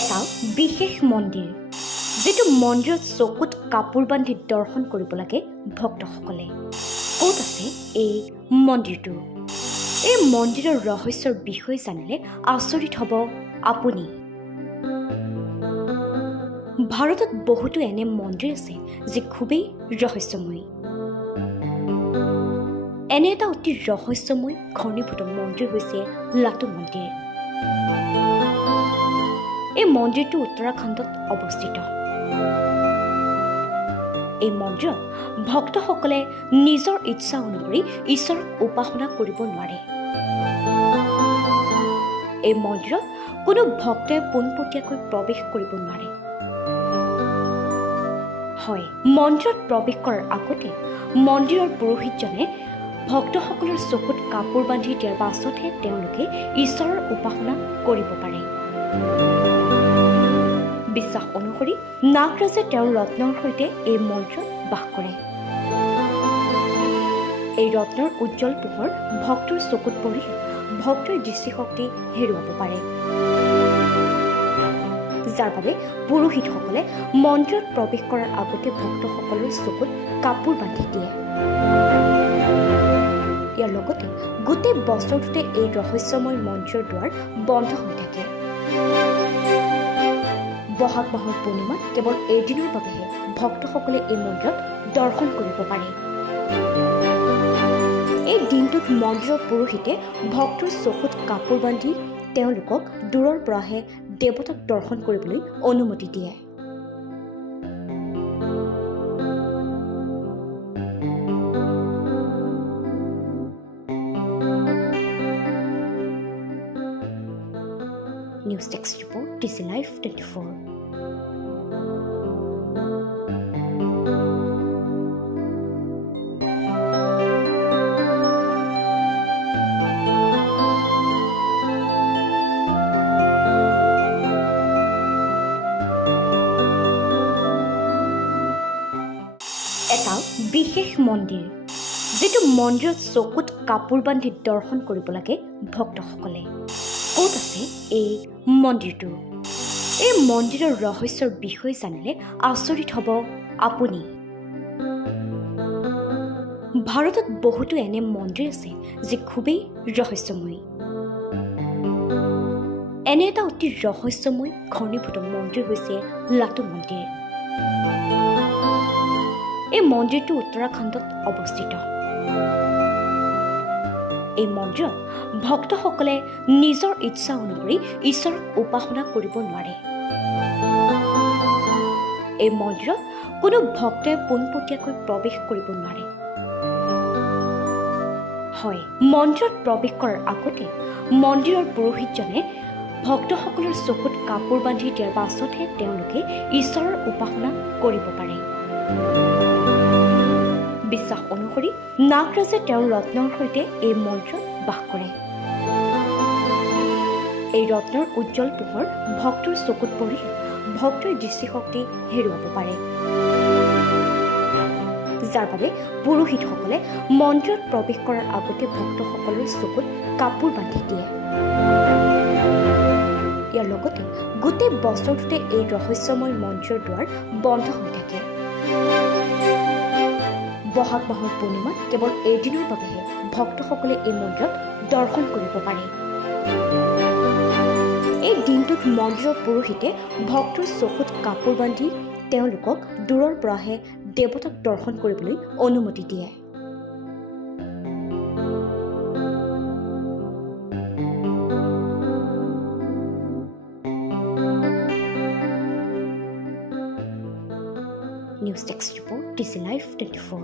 এটা বিশেষ মন্দিৰ, যিটো মন্দিৰত চকুত কাপোৰ বান্ধি দৰ্শন কৰিব লাগে ভক্তসকলে। ক'ত আছে এই মন্দিৰটো? এই মন্দিৰৰ ৰহস্যৰ বিষয়ে জানিলে আচৰিত হ'ব আপুনি। ভাৰতত বহুতো এনে মন্দিৰ আছে যি খুবেই ৰহস্যময়। এনে এটা অতি ৰহস্যময় ঘনীভূত মন্দিৰ হৈছে লাটু মন্দিৰ। এই মন্দিৰটো উত্তৰাখণ্ডত অৱস্থিত। এই মন্দিৰত ভক্তসকলে নিজৰ ইচ্ছা অনুসৰি ঈশ্বৰক উপাসনা কৰিব নোৱাৰে। এই মন্দিৰত কোনো ভক্তই পোনপটীয়াকৈ প্ৰৱেশ কৰিব নোৱাৰে। হয়, মন্দিৰত প্ৰৱেশ কৰাৰ আগতে মন্দিৰৰ পুৰোহিতজনে ভক্তসকলৰ চকুত কাপোৰ বান্ধি দিয়াৰ পাছতহে তেওঁলোকে ঈশ্বৰৰ উপাসনা কৰিব পাৰে। বিশ্বাস অনুসৰি নাগৰাজে তেওঁৰ ৰত্নৰ সৈতে এই মন্দিৰত বাস কৰে। এই ৰত্নৰ উজ্জ্বল পোহৰ ভক্তৰ চকুত পৰিলে ভক্তৰ দৃষ্টিশক্তি হেৰুৱাব পাৰে, যাৰ বাবে পুৰোহিতসকলে মন্দিৰত প্ৰৱেশ কৰাৰ আগতে ভক্তসকলৰ চকুত কাপোৰ বান্ধি দিয়ে। ইয়াৰ লগতে গোটেই বছৰটোতে এই ৰহস্যময় মন্দিৰৰ দুৱাৰ বন্ধ হৈ থাকে। বহাগ মাহৰ পূৰ্ণিমাত কেৱল এদিনৰ বাবেহে ভক্তসকলে এই মন্দিৰত দৰ্শন কৰিব পাৰে। এই দিনটোত মন্দিৰৰ পুৰোহিতে ভক্তৰ চকুত কাপোৰ বান্ধি তেওঁলোকক দূৰৰ পৰাহে দেৱতাক দৰ্শন কৰিবলৈ অনুমতি দিয়ে। News desk report, DC Live 24। এটা বিশেষ মন্দিৰ, যিটো মন্দিৰত চকুত কাপোৰ বান্ধি দৰ্শন কৰিব লাগে ভক্তসকলে। ক'ত আছে এই মন্দিৰটো? এই মন্দিৰৰ ৰহস্যৰ বিষয়ে জানিলে আচৰিত হ'ব আপুনি। ভাৰতত বহুতো এনে মন্দিৰ আছে যি খুবেই ৰহস্যময়। এনে এটা অতি ৰহস্যময় ঘনীভূত মন্দিৰ হৈছে লাটু মন্দিৰ। এই মন্দিৰটো উত্তৰাখণ্ডত অৱস্থিত। এই মন্দিৰত ভক্তসকলে নিজৰ ইচ্ছা অনুসৰি ঈশ্বৰক উপাসনা কৰিব নোৱাৰে। এই মন্দিৰত কোনো ভক্তই পোনপটীয়াকৈ প্ৰৱেশ কৰিব নোৱাৰে। হয়, মন্দিৰত প্ৰৱেশ কৰাৰ আগতে মন্দিৰৰ পুৰোহিতজনে ভক্তসকলৰ চকুত কাপোৰ বান্ধি দিয়াৰ পাছতহে তেওঁলোকে ঈশ্বৰৰ উপাসনা কৰিব পাৰে। বিশ্বাস অনুসৰি নাগৰাজে তেওঁৰ ৰত্নৰ সৈতে এই মন্দিৰত বাস কৰে। এই ৰত্নৰ উজ্জ্বল পোহৰ ভক্তৰ চকুত পৰিলে ভক্তৰ দৃষ্টিশক্তি হেৰুৱাব পাৰে, যাৰ বাবে পুৰোহিতসকলে মন্দিৰত প্ৰৱেশ কৰাৰ আগতে ভক্তসকলৰ চকুত কাপোৰ বান্ধি দিয়ে। ইয়াৰ লগতে গোটেই বছৰটোতে এই ৰহস্যময় মন্দিৰৰ দুৱাৰ বন্ধ হৈ থাকে। বহাগ মাহৰ পূৰ্ণিমাত কেৱল এদিনৰ বাবেহে ভক্তসকলে এই মন্দিৰত দৰ্শন কৰিব পাৰে। এই দিনটোত মন্দিৰৰ পুৰোহিতে ভক্তৰ চকুত কাপোৰ বান্ধি তেওঁলোকক দূৰৰ পৰাহে দেৱতাক দৰ্শন কৰিবলৈ অনুমতি দিয়ে। News desk report, DC Live 24।